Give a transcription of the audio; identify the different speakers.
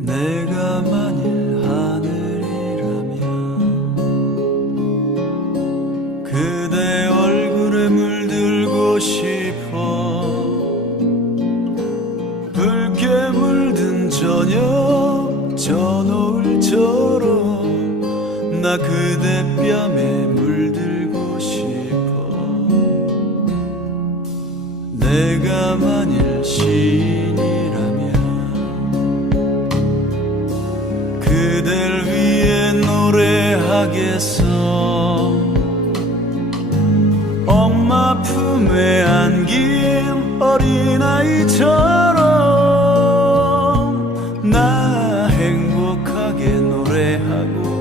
Speaker 1: 내가 만일 하늘이라면 그대 얼굴에 물들고 싶어 붉게 물든 저녁 저 노을처럼 나 그대 뺨에 물들고 싶어 내가 만일 시 그댈 위해 노래하겠어. 엄마 품에 안긴 어린아이처럼 나 행복하게 노래하고